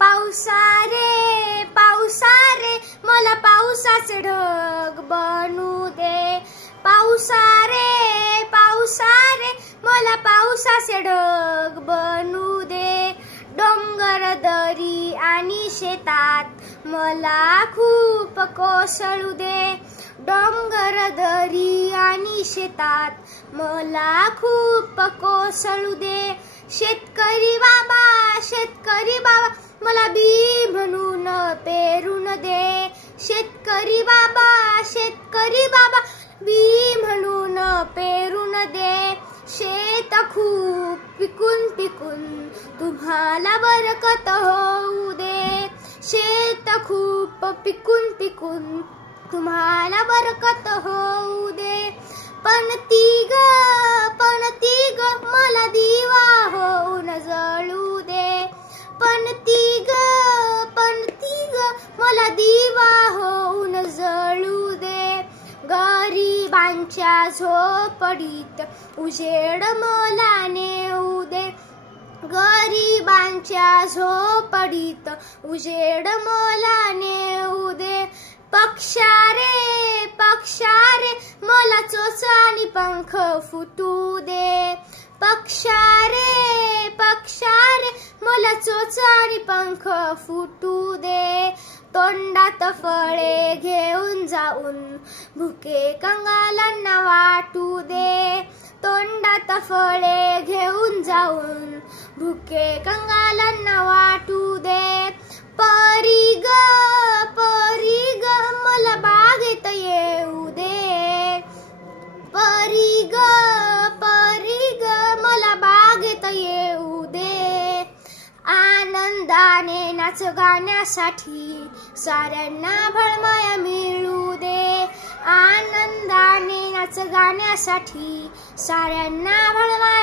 पावसा रे मला पावसाचे ढग बनू दे। पावसा रे मला पावसाचे ढग बनू दे। डोंगर दरी आणि शेतात मला खूप कोसळू दे। डोंगर दरी आणि शेतात मला खूप कोसळू दे। शेतकरी बाबा मला बी म्हणून पेरून दे। शेतकरी बाबा बी म्हणून पेरून दे। शेत खूप पिकून तुम्हाला बरकत होऊ दे। शेत खूप पिकून तुम्हाला बरकत होऊ दे। पण ती ग मला दिवा होऊन जळू दे। पण ती ग मला दिवा होऊन जळू दे। गरिबांच्या झोपडीत उजेड मला नेऊ दे। गरिबांच्या झोपडीत उजेड मला नेऊ दे। पक्षा रे मला चोच आणि पंख फुटू दे। पक्षा रे मला चोच आणि पंख फुटू दे। तोंडात फळे घेऊन जाऊन भुके कंगालांना वाटू दे। तोंडात फळे घेऊन जाऊन भुके कंगालांना वाटू दे। परी ग मला बागेत येऊ दे। परी ग मला बागेत येऊ दे। आनंदाने नाच गाण्यासाठी साऱ्यांना भळमाया मिळू दे। आनंदाने नाच गाण्यासाठी साऱ्यांना भळमाया